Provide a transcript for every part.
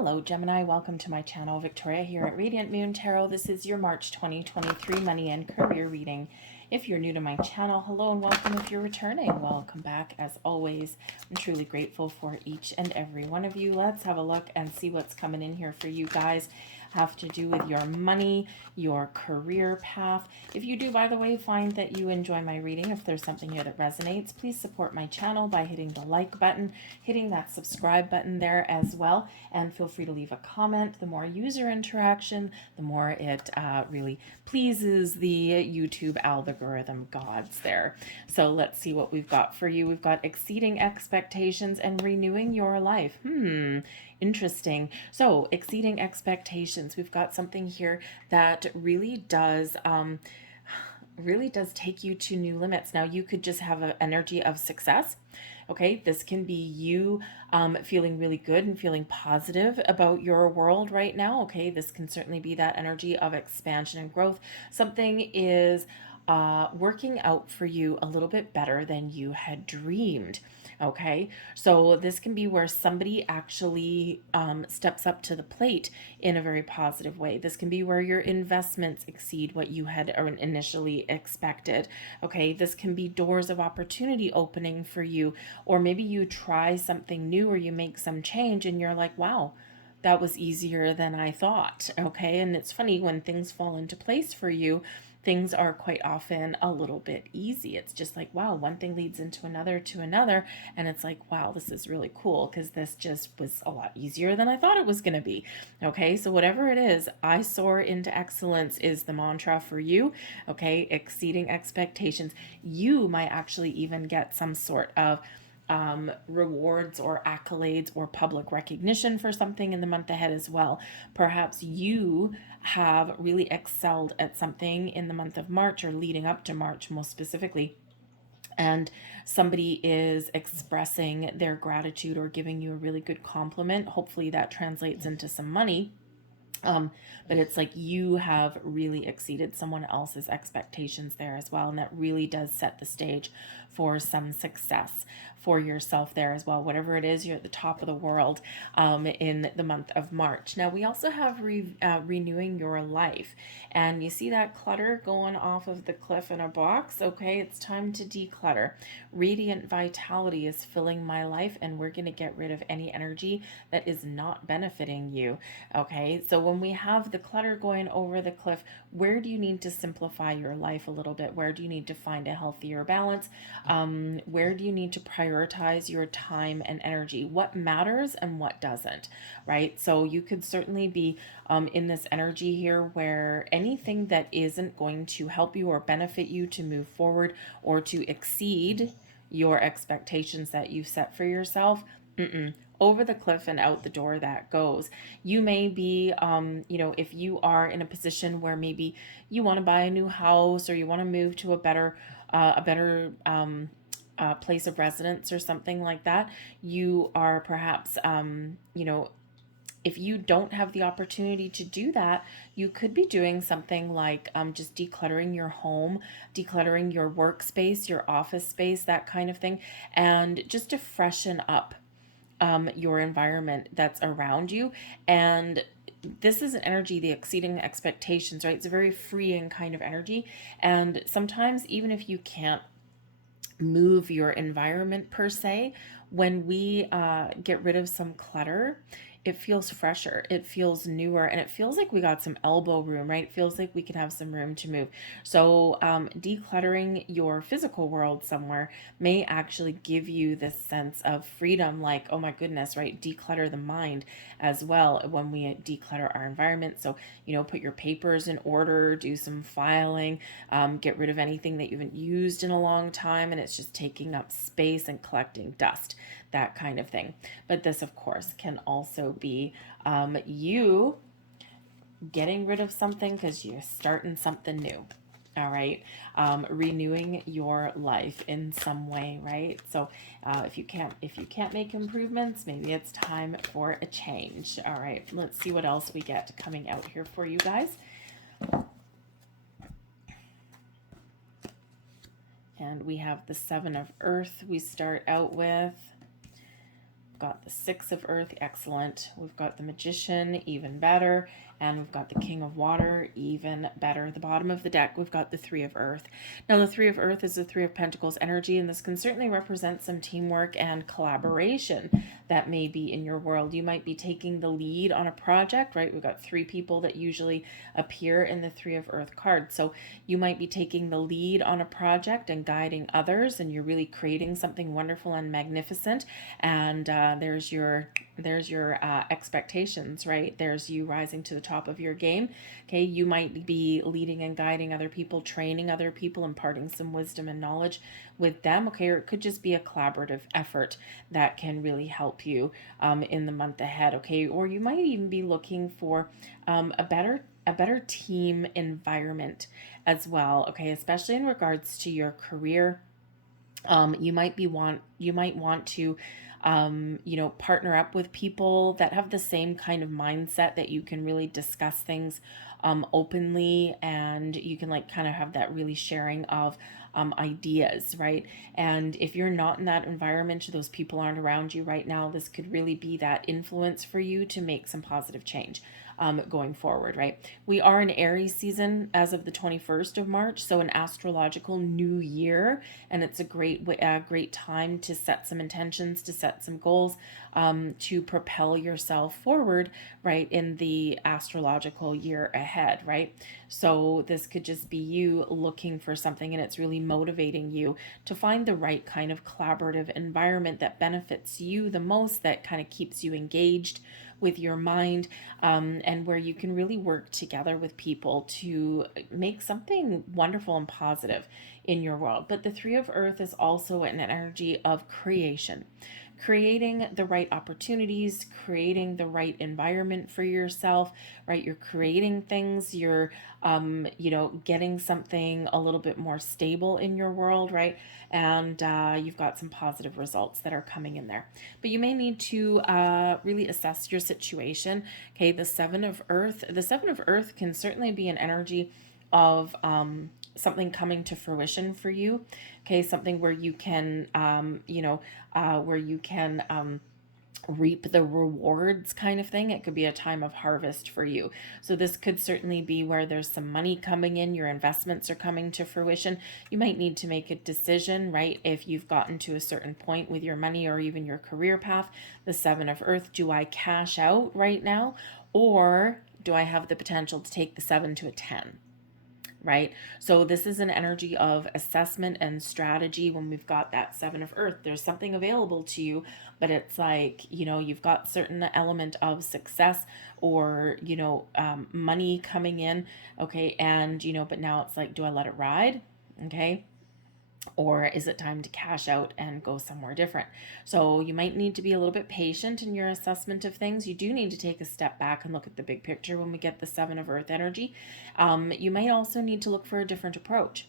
Hello Gemini, welcome to my channel. Victoria here at Radiant Moon Tarot. This is your March 2023 money and career reading. If you're new to my channel, hello and welcome. If you're returning, welcome back. As always, I'm truly grateful for each and every one of you. Let's have a look and see what's coming in here for you guys. Have to do with your money, your career path. If you do, by the way, find that you enjoy my reading, if there's something here that resonates, please support my channel by hitting the like button, hitting that subscribe button there as well, and feel free to leave a comment. The more user interaction, the more it really pleases the YouTube algorithm gods there. So let's see what we've got for you. We've got exceeding expectations and renewing your life. Interesting. So exceeding expectations, we've got something here that really does take you to new limits. Now you could just have an energy of success. Okay, this can be you feeling really good and feeling positive about your world right now. Okay, this can certainly be that energy of expansion and growth. Something is working out for you a little bit better than you had dreamed. Okay, so this can be where somebody actually steps up to the plate in a very positive way. This can be where your investments exceed what you had initially expected. Okay, this can be doors of opportunity opening for you, or maybe you try something new or you make some change and you're like, wow, that was easier than I thought. Okay, and it's funny when things fall into place for you, things are quite often a little bit easy. It's just like, wow, one thing leads into another to another. And it's like, wow, this is really cool because this just was a lot easier than I thought it was going to be. Okay, so whatever it is, I soar into excellence is the mantra for you. Okay, exceeding expectations. You might actually even get some sort of rewards or accolades or public recognition for something in the month ahead as well. Perhaps you have really excelled at something in the month of March or leading up to March most specifically, and somebody is expressing their gratitude or giving you a really good compliment. Hopefully that translates into some money. But it's like you have really exceeded someone else's expectations there as well. And that really does set the stage for some success for yourself there as well. Whatever it is, you're at the top of the world in the month of March. Now, we also have renewing your life. And you see that clutter going off of the cliff in a box? Okay, it's time to declutter. Radiant vitality is filling my life, and we're going to get rid of any energy that is not benefiting you. Okay, so when we have the clutter going over the cliff, where do you need to simplify your life a little bit? Where do you need to find a healthier balance? Where do you need to prioritize your time and energy? What matters and what doesn't, right? So you could certainly be in this energy here where anything that isn't going to help you or benefit you to move forward or to exceed your expectations that you've set for yourself, over the cliff and out the door that goes. You may be, if you are in a position where maybe you want to buy a new house or you want to move to a better place of residence or something like that, you are perhaps, if you don't have the opportunity to do that, you could be doing something like just decluttering your home, decluttering your workspace, your office space, that kind of thing, and just to freshen up your environment that's around you. And this is an energy, the exceeding expectations, right? It's a very freeing kind of energy. And sometimes, even if you can't move your environment per se, when we get rid of some clutter, it feels fresher, it feels newer, and it feels like we got some elbow room, right? It feels like we can have some room to move. So decluttering your physical world somewhere may actually give you this sense of freedom, like, oh my goodness, right? Declutter the mind as well when we declutter our environment. So, put your papers in order, do some filing, get rid of anything that you haven't used in a long time and it's just taking up space and collecting dust, that kind of thing. But this, of course, can also be you getting rid of something because you're starting something new. All right, renewing your life in some way, right? So if you can't make improvements, maybe it's time for a change. All right, let's see what else we get coming out here for you guys. And we have the Seven of Earth we start out with. We've got the Six of Earth, excellent. We've got the Magician, even better. And we've got the King of Water, even better. The bottom of the deck, we've got the Three of Earth. Now, the Three of Earth is the Three of Pentacles energy, and this can certainly represent some teamwork and collaboration that may be in your world. You might be taking the lead on a project, right? We've got three people that usually appear in the Three of Earth card. So you might be taking the lead on a project and guiding others, and you're really creating something wonderful and magnificent. And there's your expectations, right? There's you rising to the top of your game. Okay, you might be leading and guiding other people, training other people, imparting some wisdom and knowledge with them. Okay, or it could just be a collaborative effort that can really help you in the month ahead. Okay, or you might even be looking for a better team environment as well. Okay, especially in regards to your career. You might want to partner up with people that have the same kind of mindset, that you can really discuss things openly, and you can like kind of have that really sharing of ideas, right? And if you're not in that environment, those people aren't around you right now, this could really be that influence for you to make some positive change going forward, right? We are in Aries season as of the 21st of March, so an astrological new year, and it's a great time to set some intentions, to set some goals, to propel yourself forward, right, in the astrological year ahead, right? So this could just be you looking for something, and it's really motivating you to find the right kind of collaborative environment that benefits you the most, that kind of keeps you engaged with your mind, and where you can really work together with people to make something wonderful and positive in your world. But the Three of Earth is also an energy of creation, creating the right opportunities, creating the right environment for yourself, right? You're creating things, you're getting something a little bit more stable in your world, right? And you've got some positive results that are coming in there. But you may need to really assess your situation. Okay, the Seven of Earth. The Seven of Earth can certainly be an energy of something coming to fruition for you. Okay, something where you can, reap the rewards kind of thing. It could be a time of harvest for you. So this could certainly be where there's some money coming in, your investments are coming to fruition. You might need to make a decision, right? If you've gotten to a certain point with your money or even your career path, the Seven of Earth, do I cash out right now, or do I have the potential to take the 7 to a 10? Right? So this is an energy of assessment and strategy. When we've got that Seven of Earth, there's something available to you, but it's like, you've got certain element of success, or, money coming in. Okay. And, but now it's like, do I let it ride? Okay. Or is it time to cash out and go somewhere different? So you might need to be a little bit patient in your assessment of things. You do need to take a step back and look at the big picture when we get the Seven of Earth energy. You might also need to look for a different approach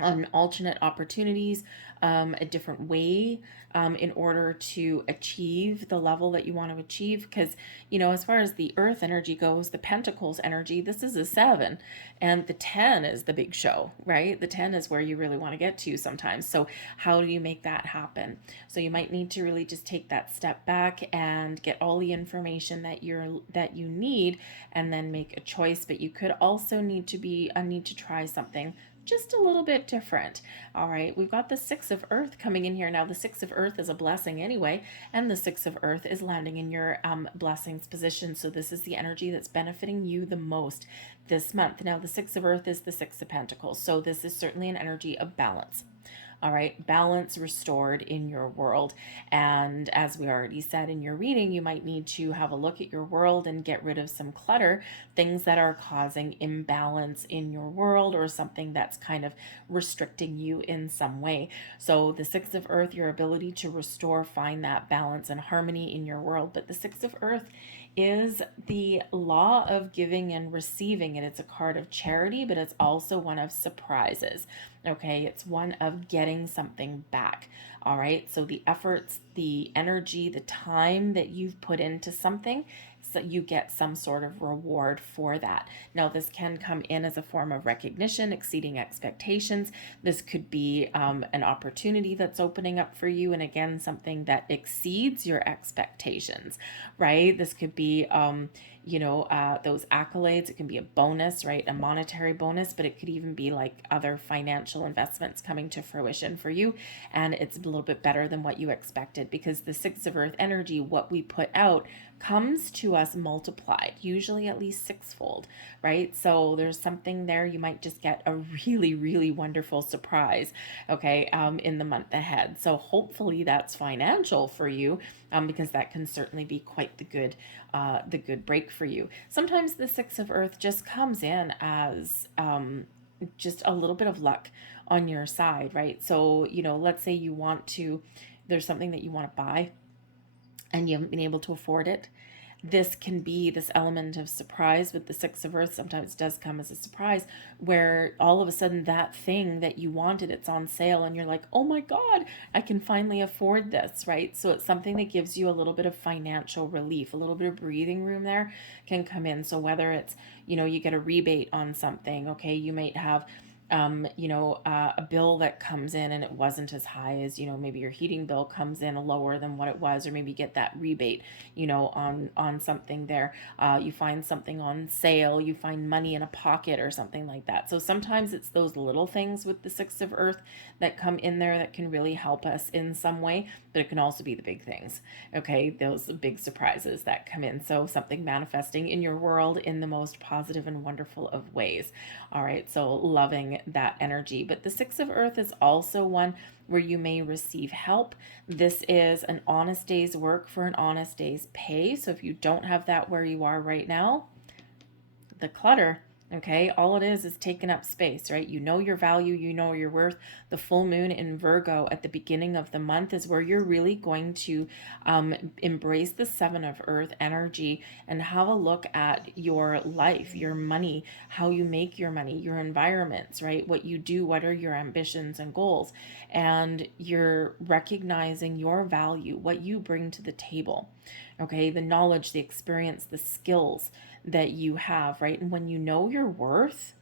on alternate opportunities, a different way, in order to achieve the level that you want to achieve. Because, as far as the earth energy goes, the pentacles energy, this is a 7, and the 10 is the big show, right? The 10 is where you really want to get to sometimes. So how do you make that happen? So you might need to really just take that step back and get all the information that you need, and then make a choice. But you could also need to try something just a little bit different. All right, we've got the Six of Earth coming in here. Now, the Six of Earth is a blessing anyway, and the Six of Earth is landing in your blessings position. So this is the energy that's benefiting you the most this month. Now, the Six of Earth is the Six of Pentacles. So this is certainly an energy of balance. All right, balance restored in your world. And as we already said in your reading, you might need to have a look at your world and get rid of some clutter, things that are causing imbalance in your world, or something that's kind of restricting you in some way. So the Six of Earth, your ability to restore, find that balance and harmony in your world. But the Six of Earth is the law of giving and receiving, and it's a card of charity, but it's also one of surprises. Okay, it's one of getting something back. All right, so the efforts, the energy, the time that you've put into something so you get some sort of reward for that. Now, this can come in as a form of recognition, exceeding expectations. This could be an opportunity that's opening up for you, and again, something that exceeds your expectations, right? This could be those accolades. It can be a bonus, right? A monetary bonus, but it could even be like other financial investments coming to fruition for you. And it's a little bit better than what you expected, because the Six of Earth energy, what we put out, comes to us multiplied, usually at least sixfold, right? So there's something there. You might just get a really, really wonderful surprise, okay, in the month ahead. So hopefully that's financial for you, because that can certainly be quite the good break for you. Sometimes the Six of Earth just comes in as just a little bit of luck on your side, right? So, let's say there's something that you want to buy and you haven't been able to afford it. This can be this element of surprise with the Six of Earth. Sometimes does come as a surprise, where all of a sudden that thing that you wanted, it's on sale, and you're like, oh my God, I can finally afford this, right? So it's something that gives you a little bit of financial relief, a little bit of breathing room there can come in. So whether it's, you get a rebate on something, okay, you might have a bill that comes in and it wasn't as high as, maybe your heating bill comes in lower than what it was, or maybe get that rebate, on something there. You find something on sale, you find money in a pocket or something like that. So sometimes it's those little things with the Six of Earth that come in there that can really help us in some way, but it can also be the big things, okay? Those big surprises that come in. So something manifesting in your world in the most positive and wonderful of ways. All right, so loving that energy. But the Six of Earth is also one where you may receive help. This is an honest day's work for an honest day's pay. So if you don't have that where you are right now, the clutter, okay, all it is taking up space, right? You know your value, you know your worth. The full moon in Virgo at the beginning of the month is where you're really going to embrace the Seven of Earth energy and have a look at your life, your money, how you make your money, your environments, right? What you do, what are your ambitions and goals, and you're recognizing your value, what you bring to the table, okay? The knowledge, the experience, the skills that you have, right? And when you know your worth,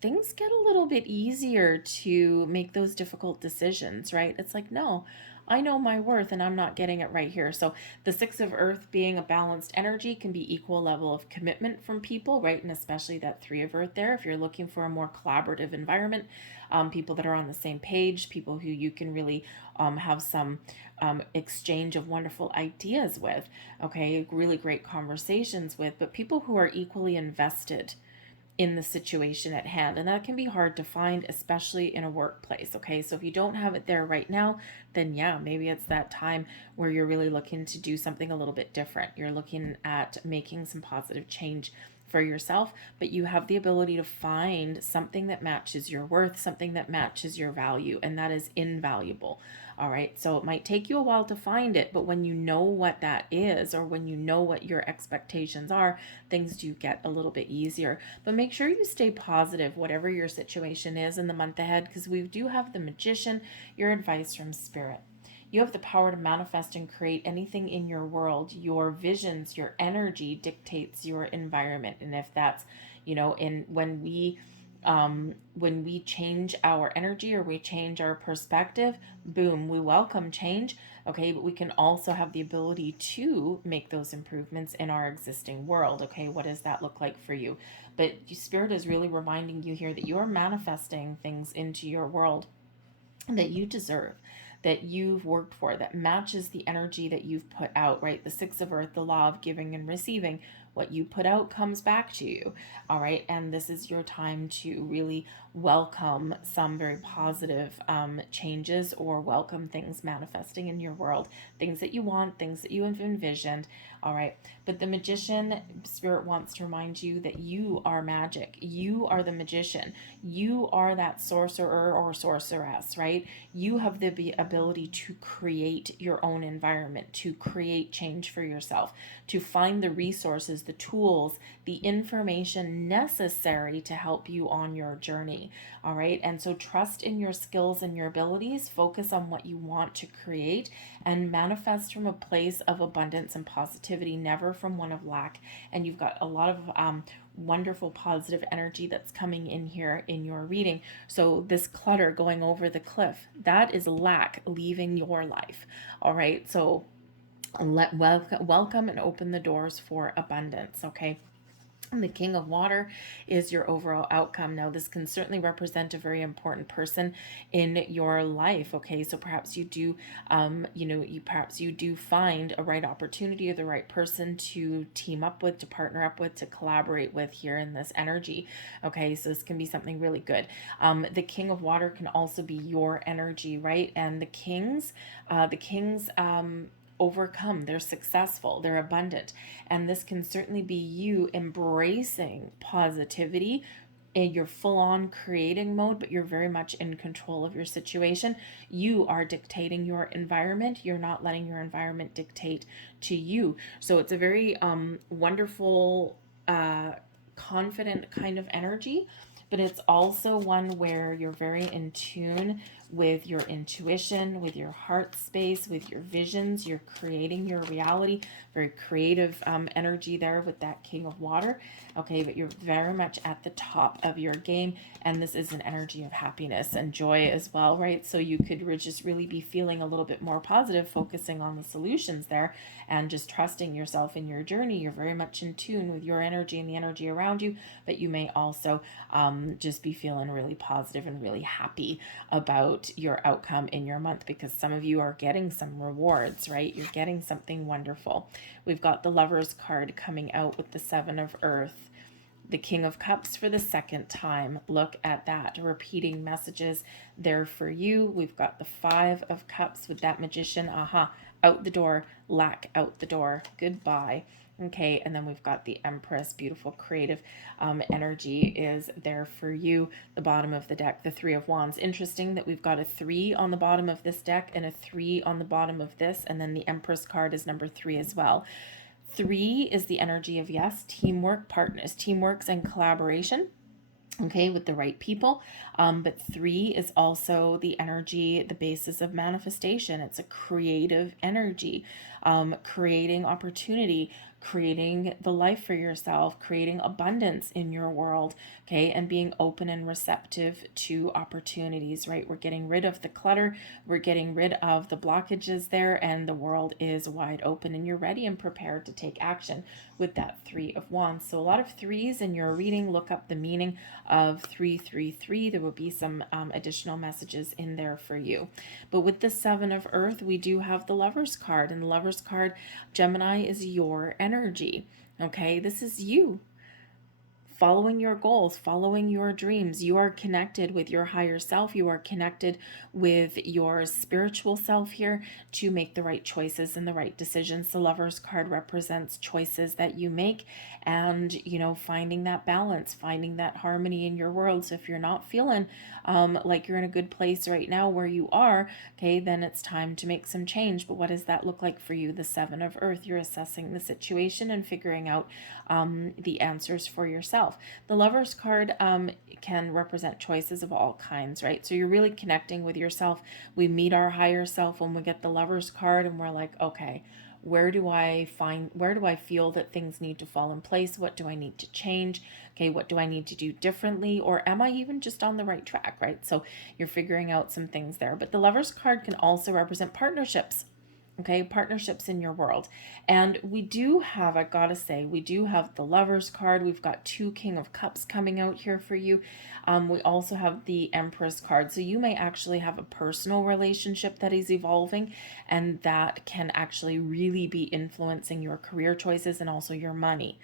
things get a little bit easier to make those difficult decisions, right? It's like, no, I know my worth and I'm not getting it right here. So the Six of Earth being a balanced energy can be equal level of commitment from people, right? And especially that Three of Earth there, if you're looking for a more collaborative environment, people that are on the same page, people who you can really have some exchange of wonderful ideas with, okay, really great conversations with, but people who are equally invested in the situation at hand. And that can be hard to find, especially in a workplace. Okay, so if you don't have it there right now, then yeah, maybe it's that time where you're really looking to do something a little bit different. You're looking at making some positive change for yourself, but you have the ability to find something that matches your worth, something that matches your value, and that is invaluable. All right, so it might take you a while to find it, but when you know what that is, or when you know what your expectations are, things do get a little bit easier. But make sure you stay positive, whatever your situation is in the month ahead, because we do have the Magician, your advice from Spirit. You have the power to manifest and create anything in your world. Your visions, your energy dictates your environment. And if that's, when we change our energy or we change our perspective, boom, we welcome change. Okay, but we can also have the ability to make those improvements in our existing world. Okay, what does that look like for you? But Spirit is really reminding you here that you are manifesting things into your world that you deserve, that you've worked for, that matches the energy that you've put out, right? The Six of Earth, the law of giving and receiving. What you put out comes back to you, all right? And this is your time to really welcome some very positive changes, or welcome things manifesting in your world, things that you want, things that you have envisioned, all right? But the Magician, Spirit wants to remind you that you are magic. You are the magician. You are that sorcerer or sorceress, right? You have the ability to create your own environment, to create change for yourself, to find the resources resources, the tools, the information necessary to help you on your journey. All right. And so trust in your skills and your abilities, focus on what you want to create, and manifest from a place of abundance and positivity, never from one of lack. And you've got a lot of wonderful positive energy that's coming in here in your reading. So this clutter going over the cliff, that is lack leaving your life. All right. So welcome and open the doors for abundance. Okay. And the King of Water is your overall outcome. Now, this can certainly represent a very important person in your life. Okay, so perhaps you do, perhaps you do find a right opportunity or the right person to team up with, to partner up with, to collaborate with here in this energy. Okay, so this can be something really good. The King of Water can also be your energy, right? And the kings, overcome, they're successful, they're abundant, and this can certainly be you embracing positivity in your full-on creating mode, but you're very much in control of your situation. You are dictating your environment, you're not letting your environment dictate to you. So it's a very wonderful confident kind of energy, but it's also one where you're very in tune with your intuition, with your heart space, with your visions. You're creating your reality. Very creative energy there with that King of Water. Okay, but you're very much at the top of your game, and this is an energy of happiness and joy as well, right? So you could just really be feeling a little bit more positive, focusing on the solutions there, and just trusting yourself in your journey. You're very much in tune with your energy and the energy around you, but you may also just be feeling really positive and really happy about your outcome in your month, because some of you are getting some rewards, right? You're getting something wonderful. We've got the Lovers card coming out with the Seven of Earth, the King of Cups for the second time. Look at that, repeating messages there for you. We've got the Five of Cups with that Magician. Out the door, lack out the door, goodbye. Okay, and then we've got the Empress, beautiful creative energy is there for you. The bottom of the deck, the Three of Wands. Interesting that we've got a 3 on the bottom of this deck and a 3 on the bottom of this, and then the Empress card is number 3 as well. 3 is the energy of, yes, teamwork, partners, teamworks and collaboration. Okay, with the right people. But 3 is also the energy, the basis of manifestation. It's a creative energy, creating opportunity, creating the life for yourself, creating abundance in your world, okay, and being open and receptive to opportunities, right? We're getting rid of the clutter, we're getting rid of the blockages there, and the world is wide open, and you're ready and prepared to take action with that 3 of Wands. So a lot of 3s in your reading. Look up the meaning of 333. There will be some additional messages in there for you. But with the Seven of Earth, we do have the Lovers card, and the Lovers card, Gemini, is your energy. Okay, this is you following your goals, following your dreams. You are connected with your higher self. You are connected with your spiritual self here to make the right choices and the right decisions. The Lovers card represents choices that you make, and, finding that balance, finding that harmony in your world. So if you're not feeling like you're in a good place right now where you are, okay, then it's time to make some change. But what does that look like for you? The Seven of Earth, you're assessing the situation and figuring out the answers for yourself. The Lovers card can represent choices of all kinds, right? So you're really connecting with yourself. We meet our higher self when we get the Lovers card, and we're like, okay, where do I feel that things need to fall in place? What do I need to change? Okay, what do I need to do differently? Or am I even just on the right track, right? So you're figuring out some things there. But the Lovers card can also represent partnerships. Okay, partnerships in your world. And we do have, I gotta say, we do have the Lovers card. We've got 2 King of Cups coming out here for you. We also have the Empress card. So you may actually have a personal relationship that is evolving, and that can actually really be influencing your career choices and also your money.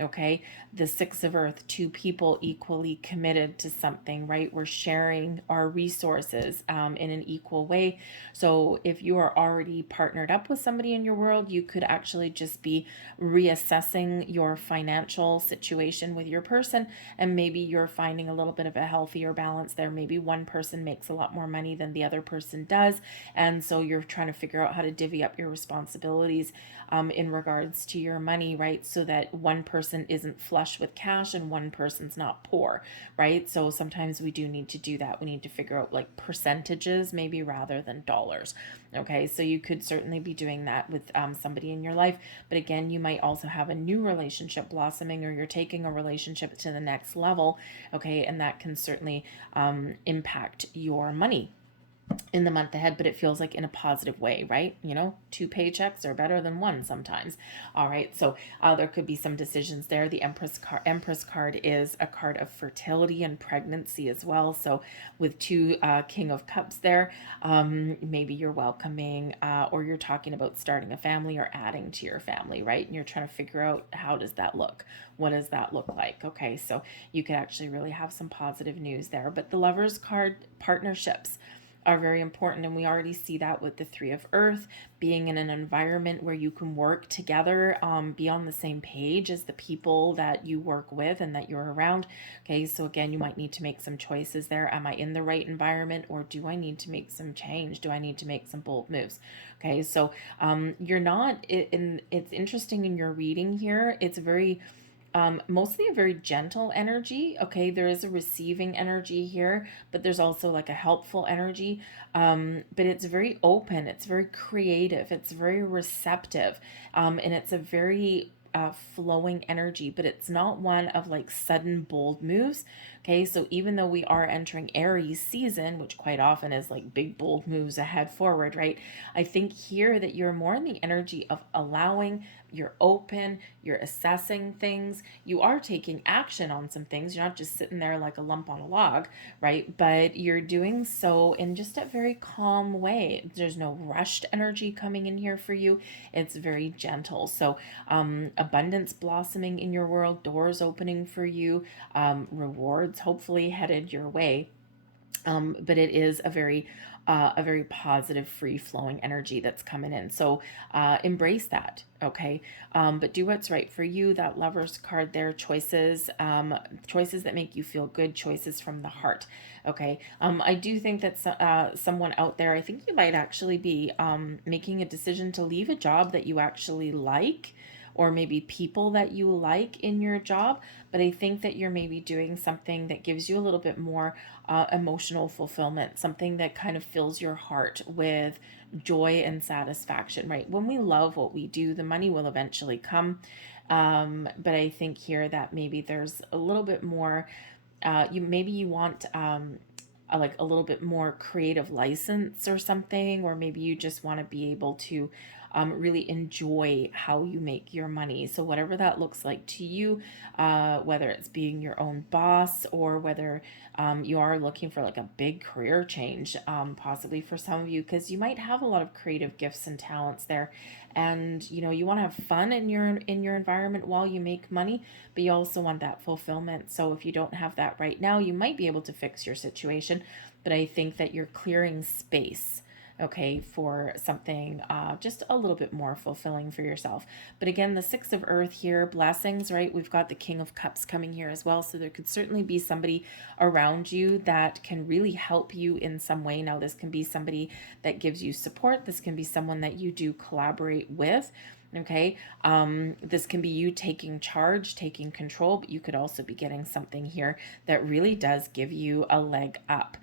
Okay, the Six of Earth, two people equally committed to something, right? We're sharing our resources in an equal way. So if you are already partnered up with somebody in your world, you could actually just be reassessing your financial situation with your person, and maybe you're finding a little bit of a healthier balance there. Maybe one person makes a lot more money than the other person does, and so you're trying to figure out how to divvy up your responsibilities in regards to your money, right? So that one person isn't flush with cash and one person's not poor, right? So sometimes we do need to do that. We need to figure out like percentages, maybe rather than dollars. Okay, so you could certainly be doing that with somebody in your life. But again, you might also have a new relationship blossoming, or you're taking a relationship to the next level. Okay, and that can certainly impact your money in the month ahead, but it feels like in a positive way, right? You know, two paychecks are better than one sometimes. All right, so there could be some decisions there. The Empress card is a card of fertility and pregnancy as well. So with two King of Cups there, maybe you're welcoming or you're talking about starting a family or adding to your family, right? And you're trying to figure out, how does that look? What does that look like? Okay, so you could actually really have some positive news there. But the Lovers card, partnerships are very important, and we already see that with the Three of Earth, being in an environment where you can work together, be on the same page as the people that you work with and that you're around. Okay, so again, you might need to make some choices there. Am I in the right environment, or do I need to make some change? Do I need to make some bold moves? Okay, so you're not in. It's interesting in your reading here. It's very mostly a very gentle energy. Okay, there is a receiving energy here, but there's also like a helpful energy. But it's very open, it's very creative, it's very receptive, and it's a very flowing energy, but it's not one of like sudden bold moves. Okay, so even though we are entering Aries season, which quite often is like big bold moves ahead forward, right? I think here that you're more in the energy of allowing, you're open, you're assessing things, you are taking action on some things. You're not just sitting there like a lump on a log, right? But you're doing so in just a very calm way. There's no rushed energy coming in here for you. It's very gentle. So abundance blossoming in your world, doors opening for you, rewards hopefully headed your way. But it is a very positive, free flowing energy that's coming in. So embrace that, okay? But do what's right for you. That Lovers card there, choices, choices that make you feel good, choices from the heart, okay? I do think that someone out there, I think you might actually be making a decision to leave a job that you actually like, or maybe people that you like in your job, but I think that you're maybe doing something that gives you a little bit more emotional fulfillment, something that kind of fills your heart with joy and satisfaction, right? When we love what we do, the money will eventually come. But I think here that maybe there's a little bit more, you want like a little bit more creative license or something, or maybe you just want to be able to really enjoy how you make your money. So whatever that looks like to you, whether it's being your own boss, or whether you are looking for like a big career change, possibly for some of you, because you might have a lot of creative gifts and talents there, and you know you want to have fun in your environment while you make money, but you also want that fulfillment. So if you don't have that right now, you might be able to fix your situation, but I think that you're clearing space, okay, for something just a little bit more fulfilling for yourself. But again, the Six of Earth here, blessings, right? We've got the King of Cups coming here as well. So there could certainly be somebody around you that can really help you in some way. Now, this can be somebody that gives you support. This can be someone that you do collaborate with. Okay, this can be you taking charge, taking control, but you could also be getting something here that really does give you a leg up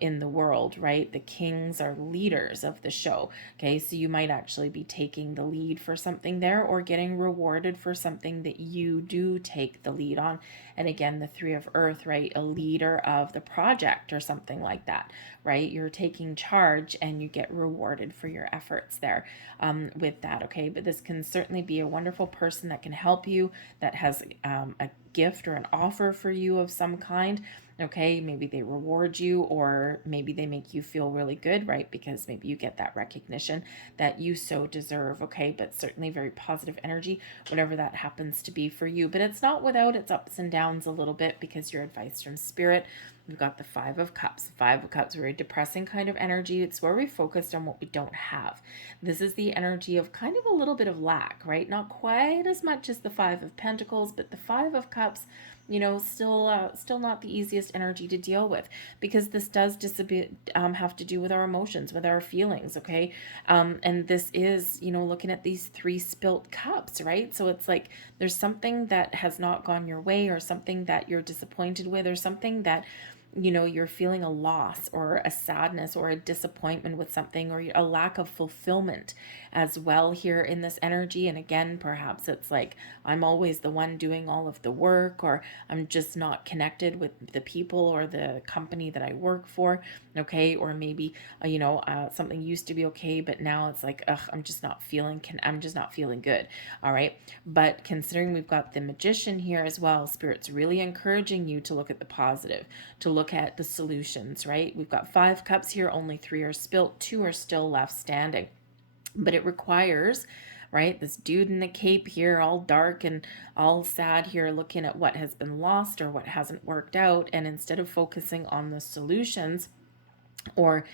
in the world, right? The kings are leaders of the show. Okay, so you might actually be taking the lead for something there, or getting rewarded for something that you do take the lead on. And again, the Three of Earth, right? A leader of the project or something like that, right? You're taking charge and you get rewarded for your efforts there with that, okay? But this can certainly be a wonderful person that can help you, that has a gift or an offer for you of some kind. Okay, maybe they reward you, or maybe they make you feel really good, right? Because maybe you get that recognition that you so deserve. Okay, but certainly very positive energy, whatever that happens to be for you. But it's not without its ups and downs a little bit, because your advice from spirit, we've got the Five of Cups. Five of Cups, very depressing kind of energy. It's where we focused on what we don't have. This is the energy of kind of a little bit of lack, right? Not quite as much as the Five of Pentacles, but the Five of Cups, still not the easiest energy to deal with, because this does have to do with our emotions, with our feelings. Okay, and this is, looking at these three spilt cups, right? So it's like there's something that has not gone your way, or something that you're disappointed with, or something that you're feeling a loss or a sadness or a disappointment with something, or a lack of fulfillment as well here in this energy. And again, perhaps it's like, I'm always the one doing all of the work, or I'm just not connected with the people or the company that I work for. Okay, or maybe something used to be okay, but now it's like, ugh, I'm just not feeling good. All right, but considering we've got the Magician here as well, Spirit's really encouraging you to look at the positive, to look at the solutions, right? We've got 5 cups here, only 3 are spilt, 2 are still left standing. But it requires, right, this dude in the cape here, all dark and all sad here, looking at what has been lost or what hasn't worked out, and instead of focusing on the solutions, or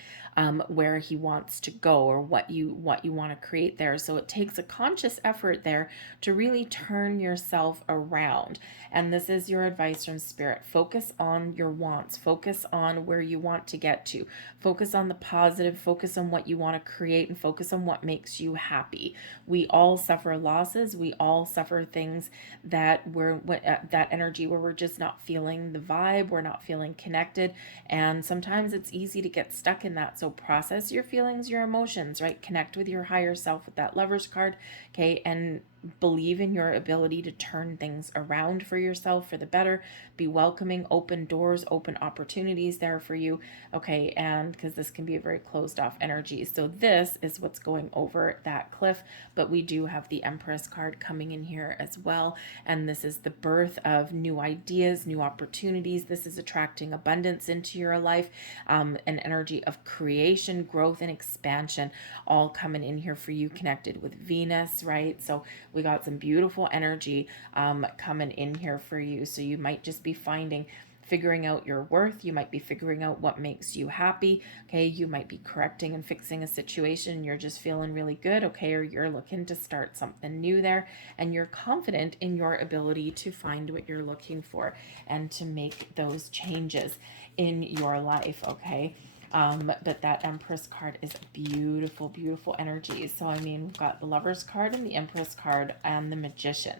where he wants to go, or what you want to create there. So it takes a conscious effort there to really turn yourself around. And this is your advice from Spirit. Focus on your wants, focus on where you want to get to, focus on the positive, focus on what you want to create, and focus on what makes you happy. We all suffer losses, we all suffer things that that energy where we're just not feeling the vibe, we're not feeling connected, and sometimes it's easy to get stuck in that. So process your feelings, your emotions, right? Connect with your higher self with that Lover's card, okay? And believe in your ability to turn things around for yourself for the better. Be welcoming, open doors, open opportunities there for you, okay? And because this can be a very closed off energy. So this is what's going over that cliff, but we do have the Empress card coming in here as well. And this is the birth of new ideas, new opportunities. This is attracting abundance into your life, an energy of creation, growth, and expansion, all coming in here for you, connected with Venus, right? So we got some beautiful energy coming in here for you. So you might just be figuring out your worth. You might be figuring out what makes you happy. Okay, you might be correcting and fixing a situation and you're just feeling really good. Okay, or you're looking to start something new there, and you're confident in your ability to find what you're looking for and to make those changes in your life. Okay, but that Empress card is beautiful, beautiful energy. So I mean, we've got the Lover's card and the Empress card and the Magician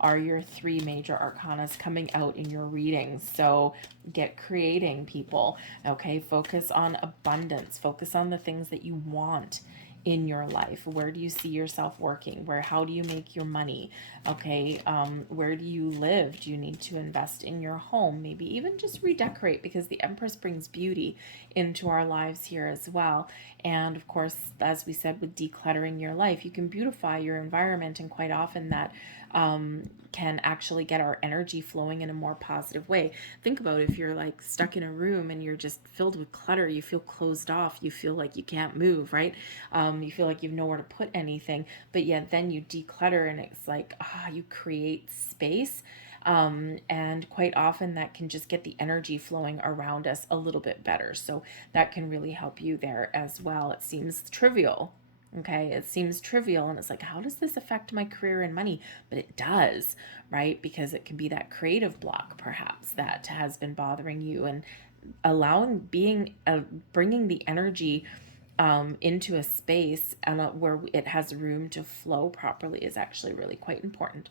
are your 3 major arcanas coming out in your readings. So get creating, people. Okay, focus on abundance, focus on the things that you want in your life. Where do you see yourself working? How do you make your money? Okay, where do you live? Do you need to invest in your home? Maybe even just redecorate, because the Empress brings beauty into our lives here as well. And of course, as we said, with decluttering your life, you can beautify your environment, and quite often that can actually get our energy flowing in a more positive way. Think about if you're like stuck in a room and you're just filled with clutter, you feel closed off, you feel like you can't move, right? You feel like you have nowhere to put anything, but yet then you declutter and it's like, you create space. And quite often that can just get the energy flowing around us a little bit better. So that can really help you there as well. It seems trivial. Okay, it seems trivial, and it's like, how does this affect my career and money? But it does, right? Because it can be that creative block, perhaps, that has been bothering you, and bringing the energy into a space and where it has room to flow properly is actually really quite important.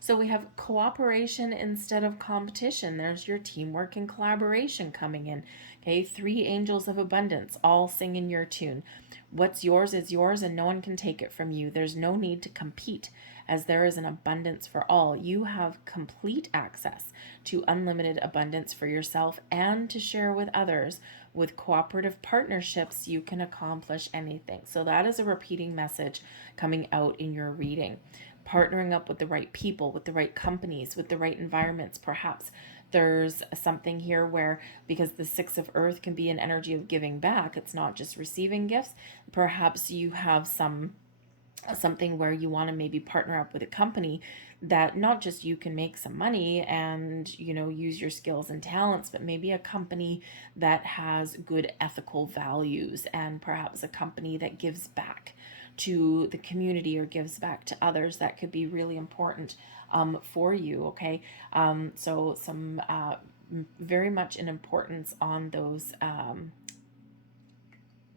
So we have cooperation instead of competition. There's your teamwork and collaboration coming in. Okay, 3 angels of abundance, all singing your tune. What's yours is yours, and no one can take it from you. There's no need to compete, as there is an abundance for all. You have complete access to unlimited abundance for yourself and to share with others. With cooperative partnerships, you can accomplish anything. So that is a repeating message coming out in your reading. Partnering up with the right people, with the right companies, with the right environments, perhaps There's something here where, because the Six of Earth can be an energy of giving back, it's not just receiving gifts. Perhaps you have something where you want to maybe partner up with a company that not just you can make some money and, you know, use your skills and talents, but maybe a company that has good ethical values, and perhaps a company that gives back to the community or gives back to others. That could be really important for you. Okay. So some very much an importance on those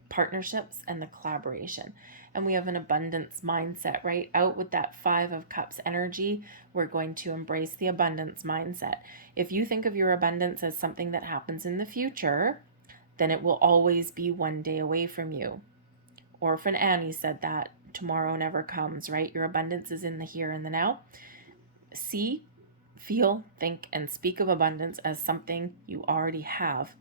partnerships and the collaboration. And we have an abundance mindset, right? Out with that Five of Cups energy, we're going to embrace the abundance mindset. If you think of your abundance as something that happens in the future, then it will always be one day away from you. Orphan Annie said that tomorrow never comes, right? Your abundance is in the here and the now. See, feel, think, and speak of abundance as something you already have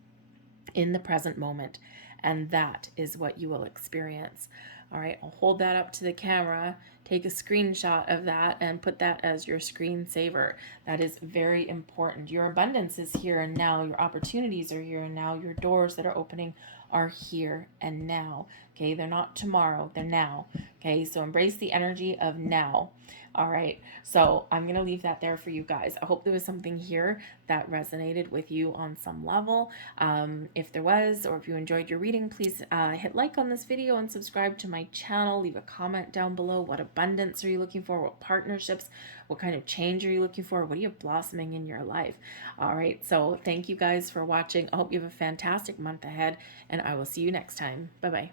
in the present moment, and that is what you will experience. All right, I'll hold that up to the camera, take a screenshot of that, and put that as your screensaver. That is very important. Your abundance is here and now. Your opportunities are here and now. Your doors that are opening are here and now. Okay, they're not tomorrow, they're now. Okay, so embrace the energy of now. All right, so I'm going to leave that there for you guys. I hope there was something here that resonated with you on some level. If there was, or if you enjoyed your reading, please hit like on this video and subscribe to my channel. Leave a comment down below. What abundance are you looking for? What partnerships? What kind of change are you looking for? What are you blossoming in your life? All right, so thank you guys for watching. I hope you have a fantastic month ahead, and I will see you next time. Bye-bye.